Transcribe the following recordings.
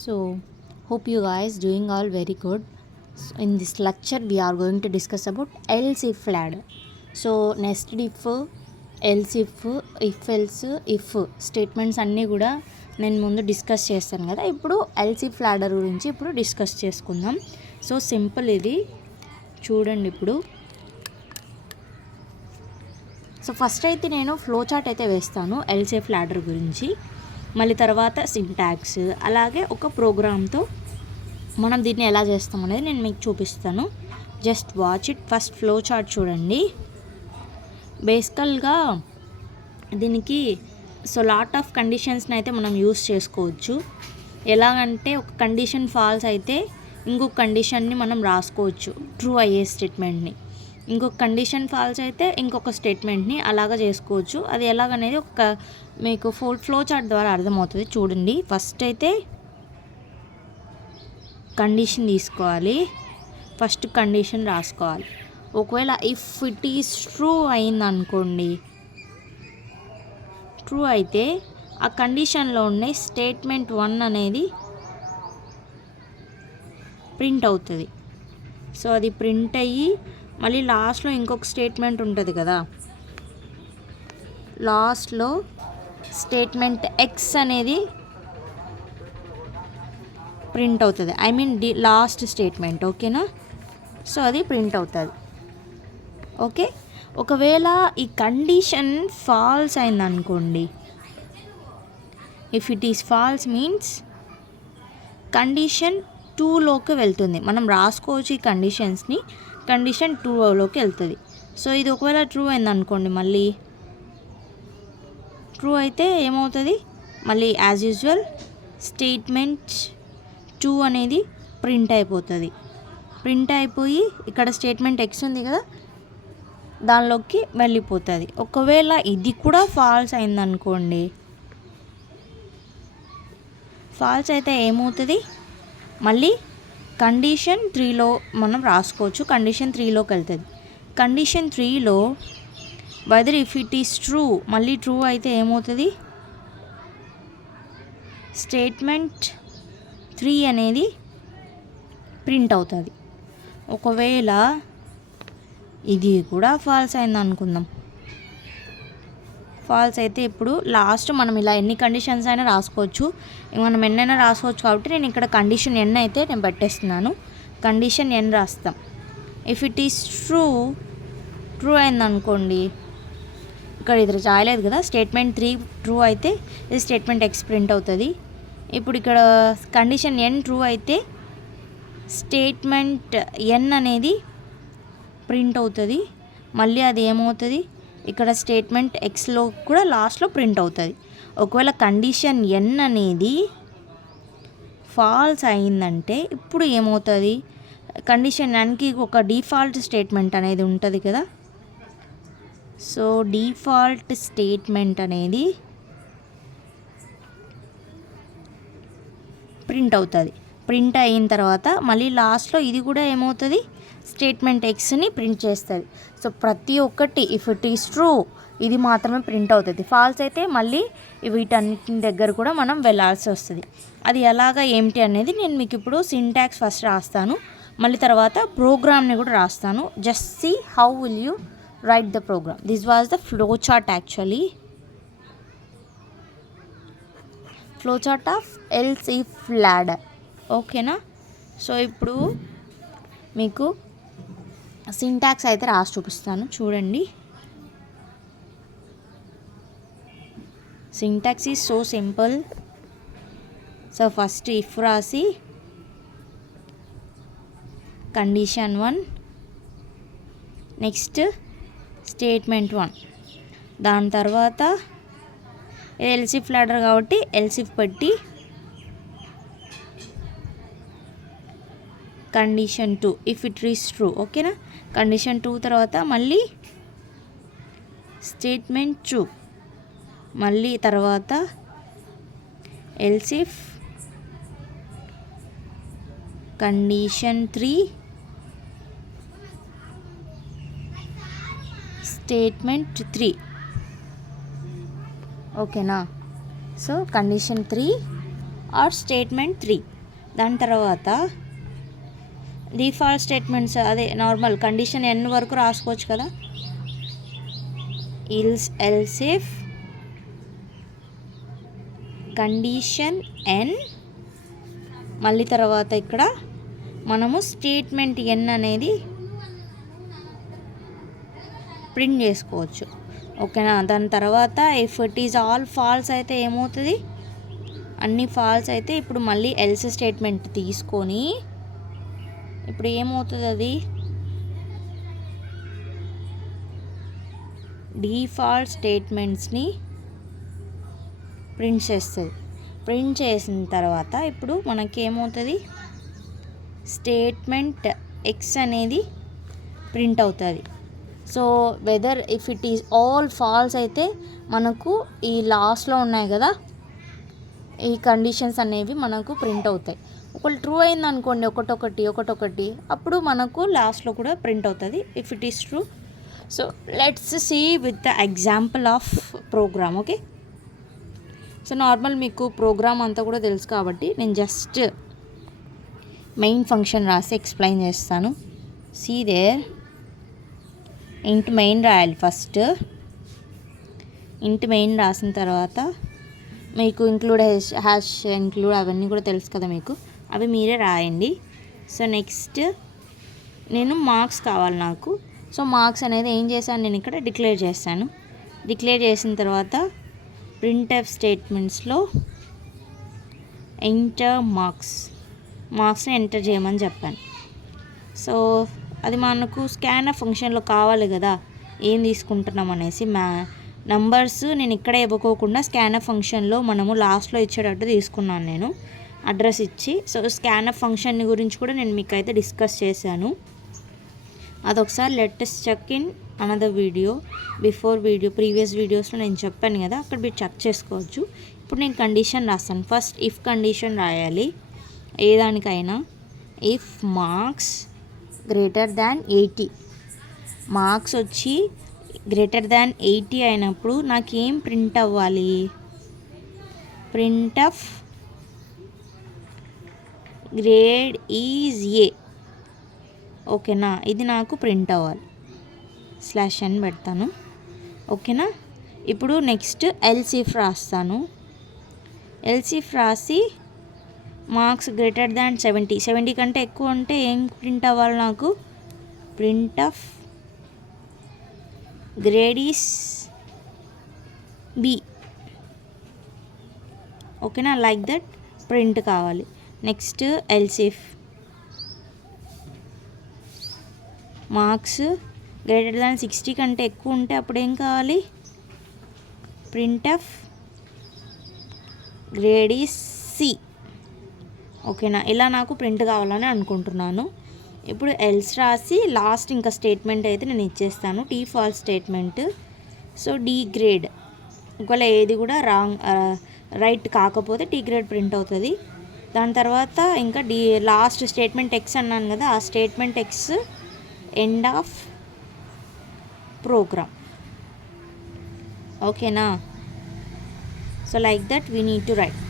So, hope you guys doing all very good. So, in this lecture, we are going to discuss about else if ladder. So, nested else if else if statements అన్నీ కూడా నేను ముందు discuss చేస్తాను కదా. ఇప్పుడు else if ladder గురించి ఇప్పుడు discuss చేసుకుందాం. సో సింపుల్ ఇది చూడండి. ఇప్పుడు సో ఫస్ట్ అయితే నేను ఫ్లో చార్ట్ అయితే వేస్తాను ఎల్స్ ఇఫ్ ladder గురించి. మళ్ళీ తర్వాత సింటాక్స్, అలాగే ఒక ప్రోగ్రామ్తో మనం దీన్ని ఎలా చేస్తాం అనేది నేను మీకు చూపిస్తాను. Just watch it. First floor chart చూడండి. బేసికల్గా దీనికి సో లాట్ ఆఫ్ కండిషన్స్ని అయితే మనం యూస్ చేసుకోవచ్చు. ఎలాగంటే ఒక కండిషన్ ఫాల్స్ అయితే ఇంకొక కండిషన్ని మనం రాసుకోవచ్చు, ట్రూ అయ్యే స్టేట్మెంట్ని. ఇంకొక కండిషన్ ఫాల్స్ అయితే ఇంకొక స్టేట్మెంట్ని అలాగా చేసుకోవచ్చు. అది ఎలాగనేది ఒక మీకు ఫ్లో చార్ట్ ద్వారా అర్థమవుతుంది. చూడండి, ఫస్ట్ అయితే కండిషన్ తీసుకోవాలి. ఫస్ట్ కండిషన్ రాసుకోవాలి. ఒకవేళ ఇఫ్ ఇట్ ఈస్ ట్రూ అయిందనుకోండి, ట్రూ అయితే ఆ కండిషన్లో ఉండే స్టేట్మెంట్ 1 అనేది ప్రింట్ అవుతుంది. సో అది ప్రింట్ అయ్యి మళ్ళీ లాస్ట్లో ఇంకొక స్టేట్మెంట్ ఉంటుంది కదా, లాస్ట్లో స్టేట్మెంట్ ఎక్స్ అనేది ప్రింట్ అవుతుంది. ఐ మీన్ లాస్ట్ స్టేట్మెంట్, ఓకేనా. సో అది ప్రింట్ అవుతుంది. ఓకే, ఒకవేళ ఈ కండిషన్ ఫాల్స్ అయిందనుకోండి, if it is false means condition 2లోకి వెళ్తుంది. మనం రాసుకోవచ్చు ఈ కండిషన్స్ని, కండిషన్ 2లోకి వెళ్తుంది. సో ఇది ఒకవేళ ట్రూ అయిందనుకోండి, మళ్ళీ ట్రూ అయితే ఏమవుతుంది, మళ్ళీ యాజ్ యూజువల్ స్టేట్మెంట్ 2 అనేది ప్రింట్ అయిపోతుంది. ప్రింట్ అయిపోయి ఇక్కడ స్టేట్మెంట్ ఎక్స్ ఉంది కదా, దానిలోకి వెళ్ళిపోతుంది. ఒకవేళ ఇది కూడా ఫాల్స్ అయిందనుకోండి, ఫాల్స్ అయితే ఏమవుతుంది, మళ్ళీ కండిషన్ 3లో మనం రాసుకోవచ్చు. కండిషన్ 3లోకి వెళ్తుంది. కండిషన్ 3లో whether if it is true, మళ్ళీ ట్రూ అయితే ఏమవుతుంది, స్టేట్మెంట్ 3 అనేది ప్రింట్ అవుతుంది. ఒకవేళ ఇది కూడా ఫాల్స్ అయింది అనుకుందాం, ఫాల్స్ అయితే ఇప్పుడు లాస్ట్ మనం ఇలా ఎన్ని కండిషన్స్ అయినా రాసుకోవచ్చు, మనం ఎన్నైనా రాసుకోవచ్చు. కాబట్టి నేను ఇక్కడ కండిషన్ ఎన్ అయితే నేను పెట్టేస్తున్నాను. కండిషన్ ఎన్ రాస్తాం. If it is true, true అయిందనుకోండి, ఇక్కడ ఇది రాయలేదు కదా, స్టేట్మెంట్ 3 ట్రూ అయితే ఇది స్టేట్మెంట్ ఎక్స్ ప్రింట్ అవుతుంది. ఇప్పుడు ఇక్కడ కండిషన్ ఎన్ ట్రూ అయితే స్టేట్మెంట్ ఎన్ అనేది ప్రింట్ అవుతుంది. మళ్ళీ అది ఏమవుతుంది, ఇక్కడ స్టేట్మెంట్ ఎక్స్లో కూడా లాస్ట్లో ప్రింట్ అవుతుంది. ఒకవేళ కండిషన్ ఎన్ అనేది ఫాల్స్ అయిందంటే ఇప్పుడు ఏమవుతుంది, కండిషన్ ఎన్కి ఒక డిఫాల్ట్ స్టేట్మెంట్ అనేది ఉంటుంది కదా. సో డిఫాల్ట్ స్టేట్మెంట్ అనేది ప్రింట్ అవుతుంది. ప్రింట్ అయిన తర్వాత మళ్ళీ లాస్ట్లో ఇది కూడా ఏమవుతుంది, స్టేట్మెంట్ ఎక్స్ని ప్రింట్ చేస్తుంది. సో ప్రతి ఒక్కటి ఇఫ్ ఇట్ ఈస్ ట్రూ ఇది మాత్రమే ప్రింట్ అవుతుంది. ఫాల్స్ అయితే మళ్ళీ వీటన్నిటి దగ్గర కూడా మనం వెళ్ళాల్సి వస్తుంది. అది ఎలాగా ఏమిటి అనేది నేను మీకు ఇప్పుడు సింటాక్స్ ఫస్ట్ రాస్తాను, మళ్ళీ తర్వాత ప్రోగ్రామ్ని కూడా రాస్తాను. Just see how will you write the program. This was the flow chart actually, flow chart of else if ladder, ఓకేనా. సో ఇప్పుడు మీకు సింటాక్స్ అయితే రాసి చూపిస్తాను, చూడండి. Syntax is so simple. So first if రాసి కండిషన్ 1, నెక్స్ట్ స్టేట్మెంట్ 1, దాని తర్వాత ఎల్స్ ఇఫ్ ladder కాబట్టి ఎల్స్ ఇఫ్ పెట్టి condition 2 if it is true, ఓకేనా. కండిషన్ 2 తర్వాత మళ్ళీ స్టేట్మెంట్ 2, మళ్ళీ తర్వాత ఎల్స్ ఇఫ్ కండిషన్ 3 స్టేట్మెంట్ 3, ఓకేనా. So condition 3 or statement 3. దాని తర్వాత డిఫాల్ట్ స్టేట్మెంట్స్ అదే నార్మల్ కండిషన్ n వరకు రాసుకోవచ్చు కదా. ఎల్స్ ఇఫ్ కండిషన్ n, మళ్ళీ తర్వాత ఇక్కడ మనము స్టేట్మెంట్ n అనేది ప్రింట్ చేసుకోవచ్చు. ఓకేనా. దాని తర్వాత if it is all false అయితే ఏమవుతుంది, అన్ని ఫాల్స్ అయితే ఇప్పుడు మళ్ళీ ఎల్స్ స్టేట్మెంట్ తీసుకొని ఇప్పుడు ఏమవుతుంది, అది డిఫాల్ట్ స్టేట్మెంట్స్ని ప్రింట్ చేస్తుంది. ప్రింట్ చేసిన తర్వాత ఇప్పుడు మనకి ఏమవుతుంది, స్టేట్మెంట్ ఎక్స్ అనేది ప్రింట్ అవుతుంది. So whether if it is all false అయితే మనకు ఈ లాస్ట్లో ఉన్నాయి కదా ఈ కండిషన్స్ అనేవి మనకు ప్రింట్ అవుతాయి. ఒకవేళ ట్రూ అయింది అనుకోండి ఒకటొకటి అప్పుడు మనకు లాస్ట్లో కూడా ప్రింట్ అవుతుంది if it is true. So let's see with the example of program. Okay. So normal మీకు ప్రోగ్రామ్ అంతా కూడా తెలుసు కాబట్టి నేను జస్ట్ మెయిన్ ఫంక్షన్ రాసి ఎక్స్ప్లెయిన్ చేస్తాను. సీ దేర్ ఇంట్ మెయిన్ రాయాలి. ఫస్ట్ ఇంట్ మెయిన్ రాసిన తర్వాత మీకు ఇంక్లూడ్ హ్యాష్ ఇంక్లూడ్ అవన్నీ కూడా తెలుసు కదా మీకు, అవి మీరే రాయండి. సో నెక్స్ట్ నేను మార్క్స్ కావాలి నాకు. సో మార్క్స్ అనేది ఏం చేశాను, నేను ఇక్కడ డిక్లేర్ చేశాను. డిక్లేర్ చేసిన తర్వాత ప్రింట్ఎఫ్ స్టేట్మెంట్స్లో ఎంటర్ మార్క్స్ని ఎంటర్ చేయమని చెప్పాను. సో అది మనకు స్కాన్ఎఫ్ ఫంక్షన్లో కావాలి కదా ఏం తీసుకుంటున్నాం అనేసి. నంబర్స్ నేను ఇక్కడే ఇవ్వకోకుండా స్కాన్ఎఫ్ ఫంక్షన్లో మనము లాస్ట్లో ఇచ్చేటట్టు తీసుకున్నాను నేను అడ్రస్ ఇచ్చి. సో స్కాన్ఎఫ్ ఫంక్షన్ గురించి కూడా నేను మీకు అయితే డిస్కస్ చేశాను. అదొకసారి let's check in another video previous వీడియోస్లో నేను చెప్పాను కదా, అక్కడ మీరు చెక్ చేసుకోవచ్చు. ఇప్పుడు నేను కండిషన్ రాస్తాను. ఫస్ట్ ఇఫ్ కండిషన్ రాయాలి ఏ దానికైనా. If marks greater than 80, marks వచ్చి గ్రేటర్ దాన్ 80 అయినప్పుడు నాకేం ప్రింట్ అవ్వాలి, print of grade is A. ఓకేనా, ఇది నాకు ప్రింట్ అవ్వాలి. /n పెడతాను. ఓకేనా. ఇప్పుడు నెక్స్ట్ ఎల్స్ ఇఫ్ రాస్తాను. ఎల్స్ ఇఫ్ రాసి మార్క్స్ గ్రేటర్ దాన్ 70 కంటే ఎక్కువ ఉంటే ఏం ప్రింట్ అవ్వాలి నాకు, print of grade is B. ఓకేనా, లైక్ దట్ ప్రింట్ కావాలి. Next else if marks greater than 60 కంటే ఎక్కువ ఉంటే అప్పుడు ఏం కావాలి, print of grade is C. ఓకేనా, ఇలా నాకు ప్రింట్ కావాలని అనుకుంటున్నాను. ఇప్పుడు ఎల్స్ రాసి లాస్ట్ ఇంకా స్టేట్మెంట్ అయితే నేను ఇచ్చేస్తాను, default statement. So D grade, ఒకవేళ ఏది కూడా రైట్ కాకపోతే డి గ్రేడ్ ప్రింట్ అవుతుంది. దాని తర్వాత ఇంకా లాస్ట్ స్టేట్మెంట్ ఎక్స్ అన్నాను కదా, ఆ statement X end of program. ఓకేనా. So like that we need to write.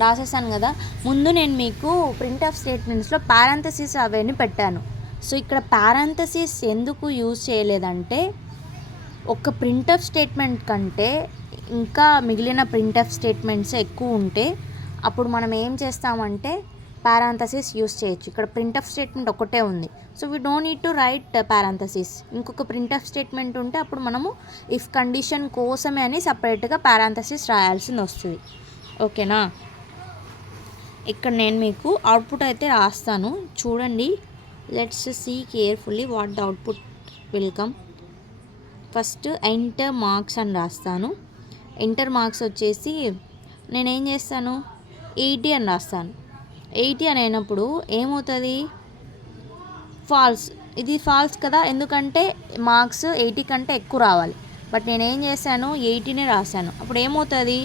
రాసేసాను కదా. ముందు నేను మీకు ప్రింట్ ఆఫ్ స్టేట్మెంట్స్లో పారాంథసిస్ అవన్నీ పెట్టాను. సో ఇక్కడ పారాంథసిస్ ఎందుకు యూజ్ చేయలేదంటే, ఒక ప్రింట్ ఆఫ్ స్టేట్మెంట్ కంటే ఇంకా మిగిలిన ప్రింట్ ఆఫ్ స్టేట్మెంట్స్ ఎక్కువ ఉంటే అప్పుడు మనం ఏం చేస్తామంటే పారాంథసిస్ యూజ్ చేయొచ్చు. ఇక్కడ ప్రింట్ ఆఫ్ స్టేట్మెంట్ ఒకటే ఉంది. So we don't need to right parenthesis. ఇంకొక ప్రింట్ ఆఫ్ స్టేట్మెంట్ ఉంటే అప్పుడు మనము ఇఫ్ కండిషన్ కోసమే అని సపరేట్గా పారాంథసిస్ రాయాల్సింది వస్తుంది. ఓకేనా. ఇక్కడ నేను మీకు అవుట్పుట్ అయితే రాస్తాను, చూడండి. Let's see carefully what the output will come. First enter marks అని రాస్తాను. ఎంటర్ మార్క్స్ వచ్చేసి నేనేం చేస్తాను, 80 అని రాస్తాను. 80 అని అయినప్పుడు ఏమవుతుంది, ఫాల్స్. ఇది ఫాల్స్ కదా, ఎందుకంటే మార్క్స్ 80 కంటే ఎక్కువ రావాలి. బట్ నేనేం చేశాను, 80నే రాశాను. అప్పుడు ఏమవుతుంది,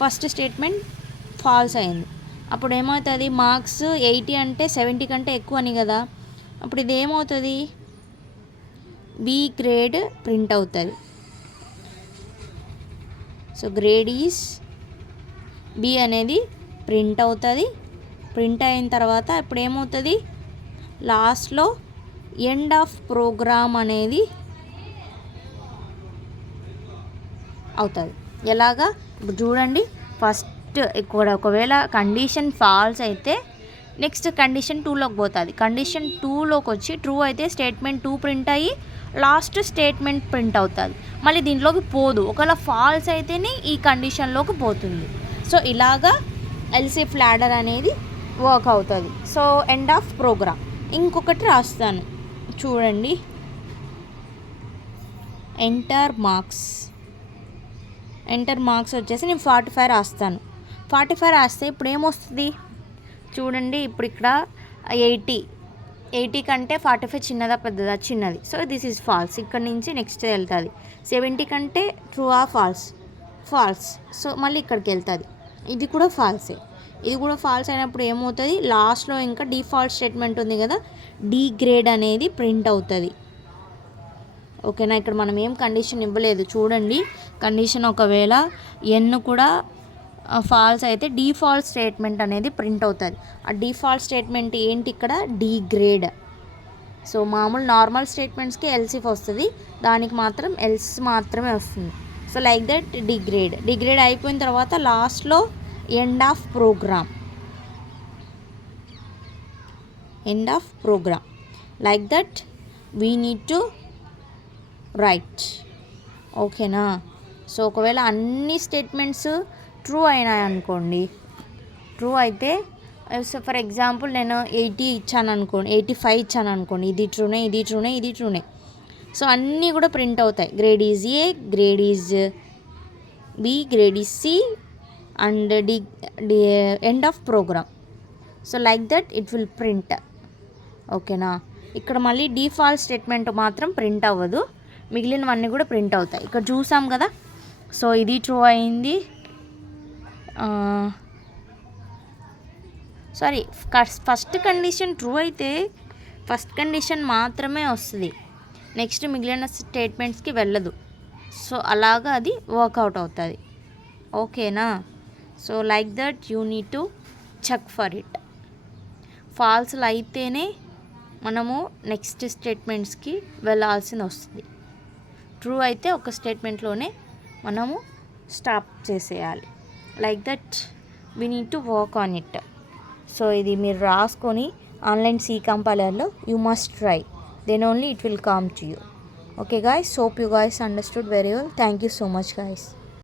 ఫస్ట్ స్టేట్మెంట్ ఫాల్స్ అయింది. అప్పుడు ఏమవుతుంది, మార్క్స్ 80 అంటే 70 కంటే ఎక్కువ అని కదా. అప్పుడు ఇది ఏమవుతుంది, బి గ్రేడ్ ప్రింట్ అవుతుంది. సో గ్రేడ్ ఈజ్ బి అనేది ప్రింట్ అవుతుంది. ప్రింట్ అయిన తర్వాత ఇప్పుడు ఏమవుతుంది, లాస్ట్లో ఎండ్ ఆఫ్ ప్రోగ్రామ్ అనేది అవుతుంది. ఎలాగా ఇప్పుడు చూడండి, ఫస్ట్ ఇక్కడ ఒకవేళ కండిషన్ ఫాల్స్ అయితే నెక్స్ట్ కండిషన్ 2లోకి పోతుంది. కండిషన్ 2లోకి వచ్చి ట్రూ అయితే స్టేట్మెంట్ 2 ప్రింట్ అయ్యి లాస్ట్ స్టేట్మెంట్ ప్రింట్ అవుతుంది. మళ్ళీ దీంట్లోకి పోదు. ఒకవేళ ఫాల్స్ అయితేనే ఈ కండిషన్లోకి పోతుంది. సో ఇలాగా ఎల్సిఎఫ్ లాడర్ అనేది వర్క్ అవుతుంది. So end of program. ఇంకొకటి రాస్తాను చూడండి, ఎంటర్ మార్క్స్ వచ్చేసి నేను 45 రాస్తాను. 45 రాస్తే ఇప్పుడు ఏమొస్తుంది చూడండి, ఇప్పుడు ఇక్కడ 80 కంటే 45 చిన్నదా పెద్దదా? చిన్నది. So this is false. ఇక్కడ నుంచి నెక్స్ట్ వెళ్తుంది. 70 కంటే ట్రూ ఆ ఫాల్స్. సో మళ్ళీ ఇక్కడికి వెళ్తుంది. ఇది కూడా ఫాల్సే. ఇది కూడా ఫాల్స్ అయినప్పుడు ఏమవుతుంది, లాస్ట్లో ఇంకా డిఫాల్ట్ స్టేట్మెంట్ ఉంది కదా, డి గ్రేడ్ అనేది ప్రింట్ అవుతుంది. ఓకేనా. ఇక్కడ మనం ఏం కండిషన్ ఇవ్వలేదు చూడండి. కండిషన్ ఒకవేళ ఎన్ కూడా ఫాల్స్ అయితే డిఫాల్ట్ స్టేట్మెంట్ అనేది ప్రింట్ అవుతుంది. ఆ డిఫాల్ట్ స్టేట్మెంట్ ఏంటి ఇక్కడ, డి గ్రేడ్. సో మామూలు నార్మల్ స్టేట్మెంట్స్కి ఎల్సిఫ్ వస్తుంది, దానికి మాత్రం ఎల్స్ మాత్రమే వస్తుంది. So like that D grade అయిపోయిన తర్వాత లాస్ట్లో end of program like that we need to write. ఓకేనా. సో ఒకవేళ అన్ని స్టేట్మెంట్స్ ట్రూ అయినాయి అనుకోండి, ట్రూ అయితే సో ఫర్ ఎగ్జాంపుల్ నేను 80 ఇచ్చాను అనుకోండి, 85 ఇచ్చాను అనుకోండి, ఇది ట్రూనే. సో అన్నీ కూడా ప్రింట్ అవుతాయి. Grade is A, grade is B, grade is C and D end of program. So like that it will print. ఓకేనా. ఇక్కడ మళ్ళీ డిఫాల్ట్ స్టేట్మెంట్ మాత్రం ప్రింట్ అవ్వదు, మిగిలినవన్నీ కూడా ప్రింట్ అవుతాయి. ఇక్కడ చూసాం కదా. సో ఇది ట్రూ అయింది. సారీ, ఫస్ట్ కండిషన్ ట్రూ అయితే ఫస్ట్ కండిషన్ మాత్రమే వస్తుంది, నెక్స్ట్ మిగిలిన స్టేట్మెంట్స్కి వెళ్ళదు. సో అలాగా అది వర్కౌట్ అవుతుంది. ఓకేనా. So like that you need to check for it. ఫాల్స్లు అయితేనే మనము నెక్స్ట్ స్టేట్మెంట్స్కి వెళ్ళాల్సి వస్తుంది. ట్రూ అయితే ఒక స్టేట్మెంట్లోనే మనము స్టాప్ చేసేయాలి. Like that we need to work on it. So ఇది మీరు రాసుకొని ఆన్లైన్ సి కంపైలర్లో you must try, then only it will come to you. Okay guys, hope you guys understood very well. Thank you so much guys.